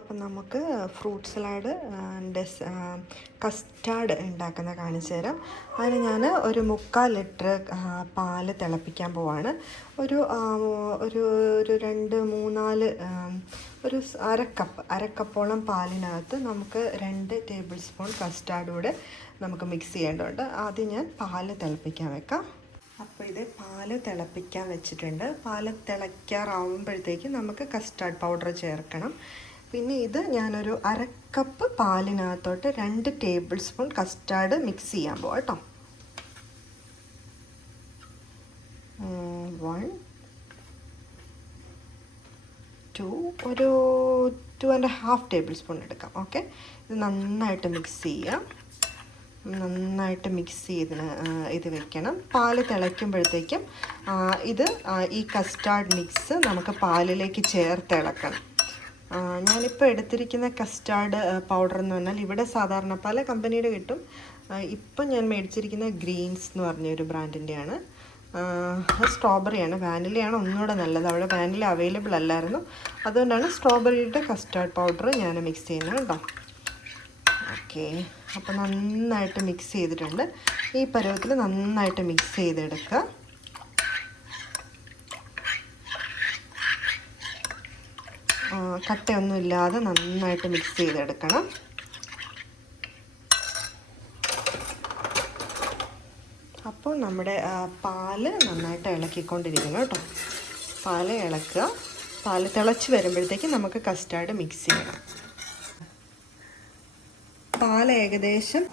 അപ്പം നമുക്ക് fruit salad custard ഉണ്ടാക്കുന്ന കാണിച്ചു തരാം. അതിന് ഞാൻ ഒരു 3/4 ലിറ്റർ പാല് തിളപ്പിക്കാൻ പോവാണ്. ഒരു ഒരു ഒരു 2, 3, 4 ഒരു അരക്കപ്പോളം പാലിനകത്ത് നമുക്ക് 2 ടേബിൾ സ്പൂൺ കസ്റ്റാർഡ് കൂടെ നമുക്ക് മിക്സ് ചെയ്യേണ്ടതുണ്ട്. ആദ്യം ഞാൻ പാല് തിളപ്പിക്കാൻ വെക്കാം. അപ്പോൾ ഇത് പാല് തിളപ്പിക്കാൻ വെച്ചിട്ടുണ്ട്. പാല് തിളയ്ക്കാറാവുമ്പോഴത്തേക്കും നമുക്ക് കസ്റ്റാർഡ് പൗഡർ ചേർക്കണം. പിന്നെ ഇത് ഞാനൊരു അരക്കപ്പ് പാലിനകത്തോട്ട് 2 ടേബിൾ സ്പൂൺ കസ്റ്റാർഡ് മിക്സ് ചെയ്യാൻ പോവാം കേട്ടോ. 1, 2, ഒരു 2.5 ടേബിൾ സ്പൂൺ എടുക്കാം. ഓക്കെ, ഇത് നന്നായിട്ട് മിക്സ് ചെയ്യാം. നന്നായിട്ട് മിക്സ് ഇത് വെക്കണം. പാല് തിളയ്ക്കുമ്പോഴത്തേക്കും ഈ കസ്റ്റാർഡ് മിക്സ് നമുക്ക് പാലിലേക്ക് ചേർത്ത് ഇളക്കണം. ഞാനിപ്പോൾ എടുത്തിരിക്കുന്ന കസ്റ്റാർഡ് പൗഡർ എന്ന് പറഞ്ഞാൽ ഇവിടെ സാധാരണ പല കമ്പനിയുടെ കിട്ടും. ഇപ്പം ഞാൻ മേടിച്ചിരിക്കുന്ന ഗ്രീൻസ് എന്ന് പറഞ്ഞൊരു ബ്രാൻഡിൻ്റെയാണ്. സ്ട്രോബെറിയാണ്. വാനിലയാണ് ഒന്നുകൂടെ നല്ലത്. അവിടെ വാനില അവൈലബിൾ അല്ലായിരുന്നു, അതുകൊണ്ടാണ് സ്ട്രോബെറിയുടെ കസ്റ്റാർഡ് പൗഡർ ഞാൻ മിക്സ് ചെയ്യുന്നത് കേട്ടോ. ഓക്കെ, അപ്പോൾ നന്നായിട്ട് മിക്സ് ചെയ്തിട്ടുണ്ട്. ഈ പരുവത്തിൽ നന്നായിട്ട് മിക്സ് ചെയ്തെടുക്കുക. കട്ടയൊന്നും ഇല്ലാതെ നന്നായിട്ട് മിക്സ് ചെയ്തെടുക്കണം. അപ്പോൾ നമ്മുടെ പാല് നന്നായിട്ട് ഇളക്കിക്കൊണ്ടിരിക്കണം കേട്ടോ. പാല് ഇളക്കുക. പാല് തിളച്ച് വരുമ്പോഴത്തേക്കും നമുക്ക് കസ്റ്റാർഡ് മിക്സ് ചെയ്യണം. പാല് ഏകദേശം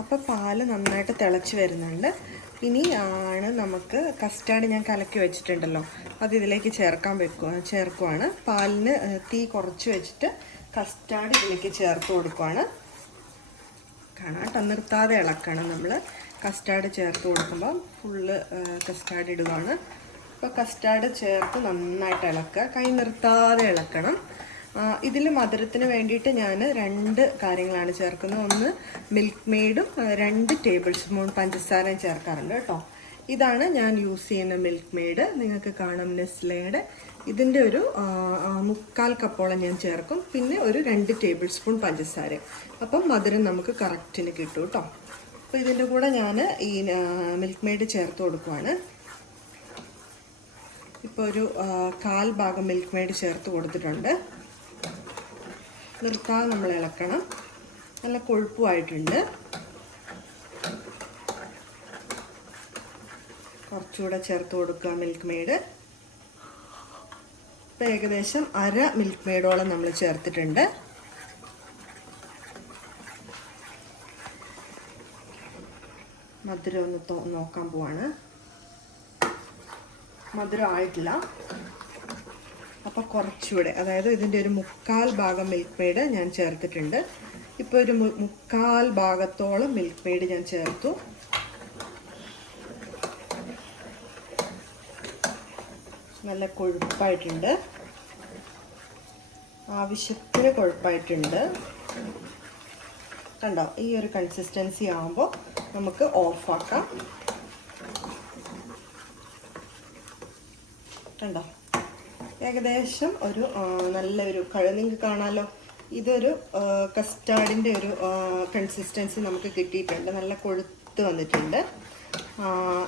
അപ്പോൾ പാല് നന്നായിട്ട് തിളച്ച് വരുന്നുണ്ട്. ഇനി ആണ് നമുക്ക് കസ്റ്റാർഡ് ഞാൻ കലക്കി വെച്ചിട്ടുണ്ടല്ലോ, അത് ഇതിലേക്ക് ചേർക്കുവാണ്. പാലിന് തീ കുറച്ച് വെച്ചിട്ട് കസ്റ്റാർഡ് ഇതിലേക്ക് ചേർത്ത് കൊടുക്കുവാണ്. കാണാട്ടോ, നിർത്താതെ ഇളക്കണം. നമ്മൾ കസ്റ്റാർഡ് ചേർത്ത് കൊടുക്കുമ്പോൾ ഫുള്ള് കസ്റ്റാർഡ് ഇടുകയാണ്. അപ്പോൾ കസ്റ്റാർഡ് ചേർത്ത് നന്നായിട്ട് ഇളക്കുക. കൈ നിർത്താതെ ഇളക്കണം. ഇതിൽ മധുരത്തിന് വേണ്ടിയിട്ട് ഞാൻ 2 കാര്യങ്ങളാണ് ചേർക്കുന്നത്. ഒന്ന് മിൽക്ക് മെയ്ഡും 2 ടേബിൾ സ്പൂൺ പഞ്ചസാരയും ചേർക്കാറുണ്ട് കേട്ടോ. ഇതാണ് ഞാൻ യൂസ് ചെയ്യുന്ന മിൽക്ക് മെയ്ഡ്. നിങ്ങൾക്ക് കാണാം നെസ്ലയുടെ. ഇതിൻ്റെ ഒരു 3/4 കപ്പോളം ഞാൻ ചേർക്കും. പിന്നെ ഒരു 2 ടേബിൾ സ്പൂൺ പഞ്ചസാര. അപ്പം മധുരം നമുക്ക് കറക്റ്റിന് കിട്ടും കേട്ടോ. അപ്പോൾ ഇതിൻ്റെ കൂടെ ഞാൻ ഈ മിൽക്ക് മെയ്ഡ് ചേർത്ത് കൊടുക്കുവാണ്. ഇപ്പോൾ ഒരു 1/4 ഭാഗം മിൽക്ക് മെയ്ഡ് ചേർത്ത് കൊടുത്തിട്ടുണ്ട്. നിർത്താതെ നമ്മൾ ഇളക്കണം. നല്ല കൊഴുപ്പുമായിട്ടുണ്ട്. കുറച്ചുകൂടെ ചേർത്ത് കൊടുക്കുക മിൽക്ക് മെയ്ഡ്. ഇപ്പോൾ ഏകദേശം അര മിൽക്ക് മെയ്ഡോളം നമ്മൾ ചേർത്തിട്ടുണ്ട്. മധുരം ഒന്ന് നോക്കാൻ പോവാണ്. മധുരം ആയിട്ടില്ല. അപ്പോൾ കുറച്ചുകൂടെ, അതായത് ഇതിൻ്റെ ഒരു 3/4 ഭാഗം മിൽക്ക് മെയ്ഡ് ഞാൻ ചേർത്തിട്ടുണ്ട്. ഇപ്പോൾ ഒരു 3/4 ഭാഗത്തോളം മിൽക്ക് മെയ്ഡ് ഞാൻ ചേർത്തു. നല്ല കൊഴുപ്പായിട്ടുണ്ട്. ആവശ്യത്തിന് കൊഴുപ്പായിട്ടുണ്ട്. കണ്ടോ, ഈ ഒരു കൺസിസ്റ്റൻസി ആകുമ്പോൾ നമുക്ക് ഓഫാക്കാം. കണ്ടോ, ഏകദേശം ഒരു നല്ലൊരു നിങ്ങൾക്ക് കാണാമല്ലോ, ഇതൊരു കസ്റ്റാർഡിൻ്റെ ഒരു കൺസിസ്റ്റൻസി നമുക്ക് കിട്ടിയിട്ടുണ്ട്. നല്ല കൊഴുത്ത് വന്നിട്ടുണ്ട്.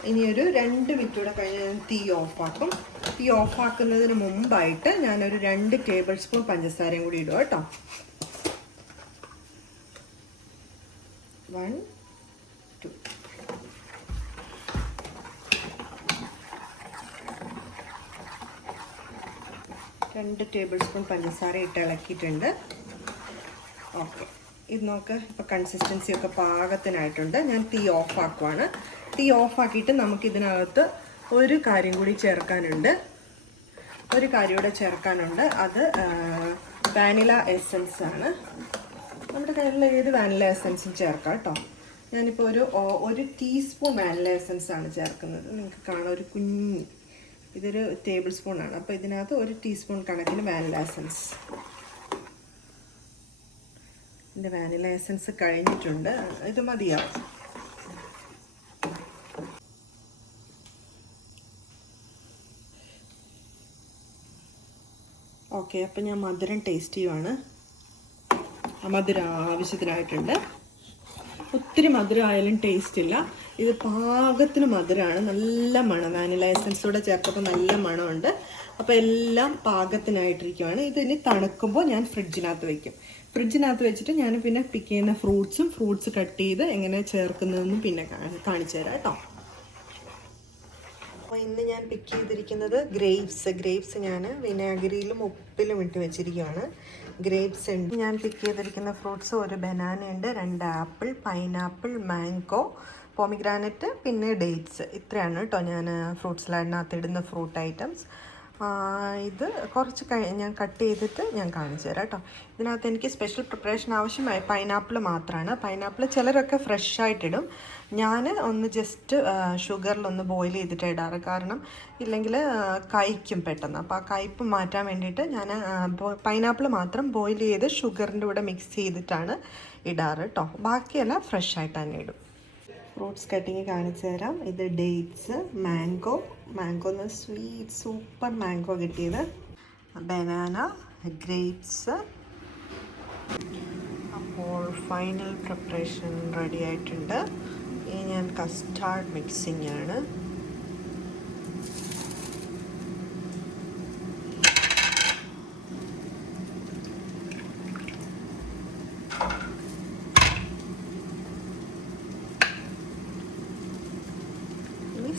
ഇനിയൊരു 2 മിനിറ്റ് കൂടെ കഴിഞ്ഞ് ഞാൻ തീ ഓഫാക്കും. തീ ഓഫാക്കുന്നതിന് മുമ്പായിട്ട് ഞാനൊരു 2 ടേബിൾ സ്പൂൺ പഞ്ചസാരയും കൂടി ഇടുക കേട്ടോ. 1, 2. രണ്ട് ടേബിൾ സ്പൂൺ പഞ്ചസാര ഇട്ട് ഇളക്കിയിട്ടുണ്ട്. ഓക്കെ, ഇത് നോക്ക്. ഇപ്പോൾ കൺസിസ്റ്റൻസി ഒക്കെ പാകത്തിനായിട്ടുണ്ട്. ഞാൻ തീ ഓഫാക്കുവാണ്. തീ ഓഫാക്കിയിട്ട് നമുക്കിതിനകത്ത് ഒരു കാര്യം കൂടി ചേർക്കാനുണ്ട്. അത് വാനില എസൻസ് ആണ്. നമ്മുടെ കയ്യിലുള്ള ഏത് വാനില എസൻസും ചേർക്കാം കേട്ടോ. ഞാനിപ്പോൾ ഒരു ടീസ്പൂൺ വാനില എസൻസ് ആണ് ചേർക്കുന്നത്. നിങ്ങൾക്ക് കാണാം, ഒരു കുഞ്ഞ്, ഇതൊരു ടേബിൾ സ്പൂണാണ്. അപ്പോൾ ഇതിനകത്ത് 1 ടീസ്പൂൺ കണക്കിന് വാനില എസൻസ്. എൻ്റെ വാനില എസൻസ് കഴിഞ്ഞിട്ടുണ്ട്. ഇത് മതിയാവും. ഓക്കെ, അപ്പം ഞാൻ മധുരം ടേസ്റ്റ് ചെയ്യുവാണ്. മധുരം ആവശ്യത്തിനായിട്ടുണ്ട്. ഒത്തിരി മധുരം ആയാലും ടേസ്റ്റ് ഇല്ല. ഇത് പാകത്തിന് മധുരമാണ്. നല്ല മണം, വാനില എസൻസ് കൂടെ ചേർത്തപ്പോൾ നല്ല മണമുണ്ട്. അപ്പോൾ എല്ലാം പാകത്തിനായിട്ടിരിക്കുവാണ്. ഇതിനി തണുക്കുമ്പോൾ ഞാൻ ഫ്രിഡ്ജിനകത്ത് വെക്കും. ഫ്രിഡ്ജിനകത്ത് വെച്ചിട്ട് ഞാൻ പിന്നെ പിക്ക് ചെയ്യുന്ന ഫ്രൂട്ട്സ് കട്ട് ചെയ്ത് എങ്ങനെ ചേർക്കുന്നതെന്നും പിന്നെ കാണിച്ചു തരാം കേട്ടോ. അപ്പോൾ ഇന്ന് ഞാൻ പിക്ക് ചെയ്തിരിക്കുന്നത് ഗ്രേപ്സ് ഞാൻ വിനാഗിരിയിലും ഉപ്പിലും ഇട്ട് വെച്ചിരിക്കുകയാണ്. ഗ്രേപ്സ് ഉണ്ട്. ഞാൻ പിക്ക് ചെയ്തിരിക്കുന്ന ഫ്രൂട്ട്സ് ഒരു ബനാന ഉണ്ട്, 2 ആപ്പിൾ, പൈനാപ്പിൾ, മാംഗോ, പോമിഗ്രാനറ്റ്, പിന്നെ ഡേറ്റ്സ്. ഇത്രയാണ് കേട്ടോ ഞാൻ ഫ്രൂട്ട് സലാഡിനകത്ത് ഇടുന്ന ഫ്രൂട്ട് ഐറ്റംസ്. ഇത് കുറച്ച് ഞാൻ കട്ട് ചെയ്തിട്ട് ഞാൻ കാണിച്ചു തരാം കേട്ടോ. ഇതിനകത്ത് എനിക്ക് സ്പെഷ്യൽ പ്രിപ്പറേഷൻ ആവശ്യമായി പൈനാപ്പിൾ മാത്രമാണ്. പൈനാപ്പിൾ ചിലരൊക്കെ ഫ്രഷ് ആയിട്ടിടും. ഞാൻ ഒന്ന് ജസ്റ്റ് ഷുഗറിലൊന്ന് ബോയിൽ ചെയ്തിട്ട് ഇടാറ്. കാരണം ഇല്ലെങ്കിൽ കയ്ക്കും പെട്ടെന്ന്. അപ്പോൾ ആ കയ്പ്പ് മാറ്റാൻ വേണ്ടിയിട്ട് ഞാൻ പൈനാപ്പിൾ മാത്രം ബോയിൽ ചെയ്ത് ഷുഗറിൻ്റെ കൂടെ മിക്സ് ചെയ്തിട്ടാണ് ഇടാറ് കേട്ടോ. ബാക്കിയെല്ലാം ഫ്രഷ് ആയിട്ട് തന്നെ ഇടും. ഫ്രൂട്ട്സ് കട്ടിങ് കാണിച്ചു തരാം. ഇത് ഡേറ്റ്സ്, മാംഗോ എന്ന് സ്വീറ്റ് സൂപ്പർ മാംഗോ കിട്ടിയത്, ബനാന, ഗ്രേപ്സ്. അപ്പോൾ ഫൈനൽ പ്രിപ്പറേഷൻ റെഡി ആയിട്ടുണ്ട്. ഇനി ഞാൻ കസ്റ്റാർഡ് മിക്സിംഗ് ആണ്.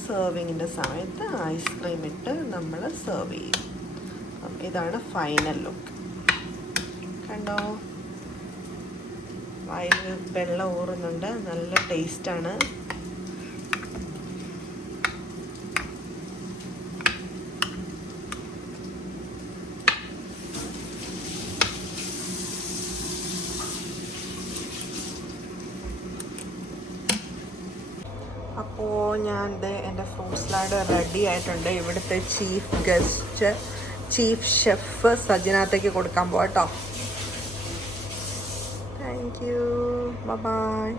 സെർവിങ്ങിൻ്റെ സമയത്ത് ഐസ്ക്രീം ഇട്ട് നമ്മൾ സെർവ് ചെയ്യും. ഇതാണ് ഫൈനൽ ലുക്ക്. കണ്ടോ, വായിൽ വെള്ളം ഊറുന്നുണ്ട്. നല്ല ടേസ്റ്റാണ്. അപ്പോൾ ഞാൻ എൻ്റെ ഫ്രൂട്ട് സലാഡ് റെഡി ആയിട്ടുണ്ട്. ഇവിടുത്തെ ചീഫ് ഷെഫ് സജിനകത്തേക്ക് കൊടുക്കാൻ പോകാം കേട്ടോ. Thank you, by.